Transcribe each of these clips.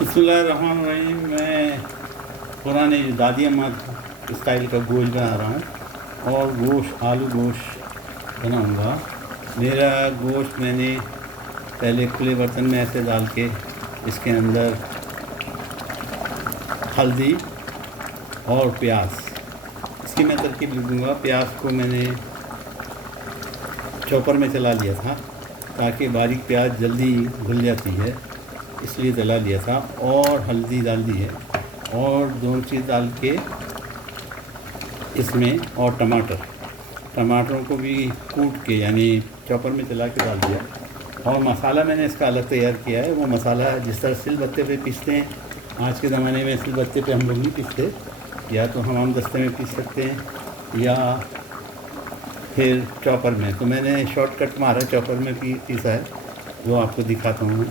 बिस्मिल्लाहिर्रहमानिर्रहीम। मैं पुराने दादी अम्मा स्टाइल का गोश्त बना रहा हूँ और आलू गोश्त बनाऊँगा। मेरा गोश्त मैंने पहले खुले बर्तन में ऐसे डाल के इसके अंदर हल्दी और प्याज, इसकी मैं तरकीब लिखूँगा। प्याज को मैंने चॉपर में चला लिया था ताकि बारीक प्याज जल्दी घुल जाती है, इसलिए जला लिया था। और हल्दी डाल दी है और दोनों चीज़ डाल के इसमें, और टमाटरों को भी कूट के यानी चॉपर में चला के डाल दिया। और मसाला मैंने इसका अलग तैयार किया है। वो मसाला जिस तरह सिलबत्ते पे पीसते हैं, आज के ज़माने में सिलबत्ते पे हम लोग नहीं पीसते, या तो हमाम दस्ते में पीस सकते हैं या फिर चॉपर में। तो मैंने शॉर्टकट मारा, चॉपर में पीसा है, वो आपको दिखाता हूँ।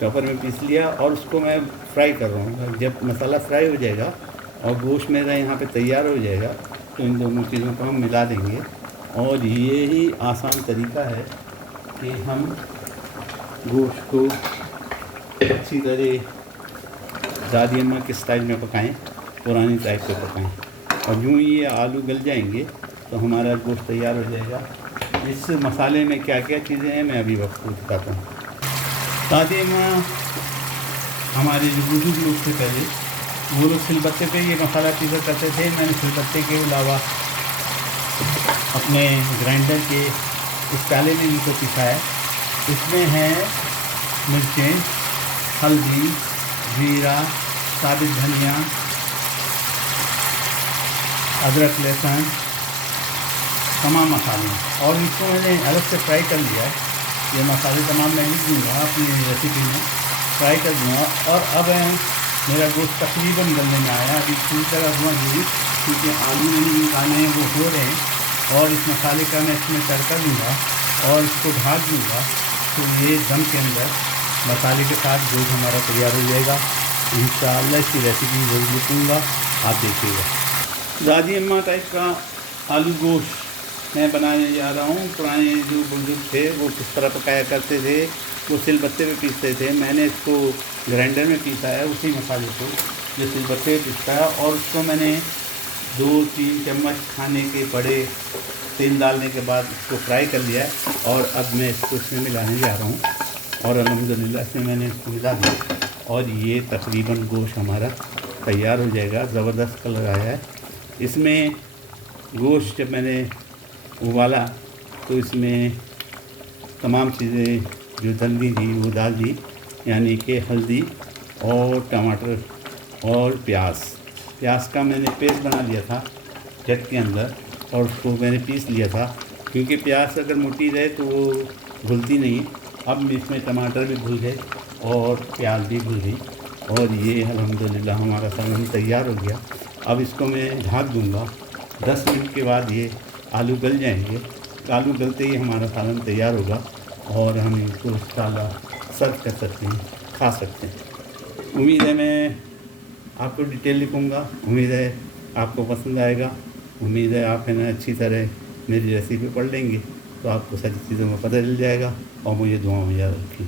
चॉपर में पीस लिया और उसको मैं फ्राई कर रहा हूँ। जब मसाला फ्राई हो जाएगा और गोश्त मेरा यहाँ पे तैयार हो जाएगा तो इन दोनों चीज़ों को हम मिला देंगे। और ये ही आसान तरीका है कि हम गोश्त को अच्छी तरह दादी अम्मा के स्टाइल में पकाएं, पुरानी टाइप पे पकाएं। और यूँ ही ये आलू गल जाएंगे तो हमारा गोश्त तैयार हो जाएगा। इस मसाले में क्या क्या चीज़ें हैं मैं अभी आपको दिखाता हूँ। दादी अम्मा हमारे जो बुजुर्ग लोग थे पहले, वो लोग सिलबत्ते पे ये मसाला पीसा करते थे। मैंने सिलबत्ते के अलावा अपने ग्राइंडर के इस प्याले में इनको पीसा है। इसमें है मिर्चें, हल्दी, जीरा, साबित धनिया, अदरक, लहसुन, तमाम मसाले। और इसको मैंने अलग से फ्राई कर लिया है। ये मसाले तमाम मैं लिख दूँगा अपनी रेसिपी में, फ्राई कर दूँगा। और अब मेरा गोश्त तकरीबन गलने में आया। अभी पूरी तरह हुआ नहीं, क्योंकि आलू नहीं निकाले हैं, वो हो रहे हैं। और इस मसाले का मैं इसमें तड़का दूँगा और इसको ढाँक दूँगा, तो ये दम के अंदर मसाले के साथ गोश्त हमारा तैयार हो जाएगा। इंशाअल्लाह इसकी रेसिपी ज़रूर लिखूँगा, आप देखिएगा। दादी अम्मा टाइप का आलू गोश्त मैं बनाने जा रहा हूँ। पुराने जो बुजुर्ग थे वो किस तरह पकाया करते थे, वो सिलबत्ते पे पीसते थे। मैंने इसको ग्राइंडर में पीसा है, उसी मसाले को जो सिलबत्ते पे पीसता है। और उसको मैंने 2-3 चम्मच खाने के बड़े तेल डालने के बाद इसको फ्राई कर लिया है। और अब मैं इसको इसमें मिलाने जा रहा हूँ और अल्हम्दुलिल्लाह से मैंने इसको मिला दिया और ये तकरीबन गोश्त हमारा तैयार हो जाएगा। ज़बरदस्त कलर आया है। इसमें गोश्त जब मैंने उबाला तो इसमें तमाम चीज़ें जो डलनी थी वो डाल दी, यानी कि हल्दी और टमाटर और प्याज का मैंने पेस्ट बना लिया था जग के अंदर और उसको मैंने पीस लिया था, क्योंकि प्याज अगर मोटी रहे तो वो घुलती नहीं। अब इसमें टमाटर भी घुल गए और प्याज भी घुल गई और ये अल्हम्दुलिल्लाह हमारा सालन तैयार हो गया। अब इसको मैं ढक दूँगा। 10 मिनट के बाद ये आलू गल जाएंगे। आलू गलते ही हमारा सालन तैयार होगा और हम इसको इंशाअल्लाह सर्व कर सकते हैं, खा सकते हैं। उम्मीद है मैं आपको डिटेल लिखूँगा, उम्मीद है आपको पसंद आएगा। उम्मीद है आप है ना अच्छी तरह मेरी रेसिपी पढ़ लेंगे तो आपको सारी चीज़ों में पता चल जाएगा। और मुझे दुआ में याद रखिए।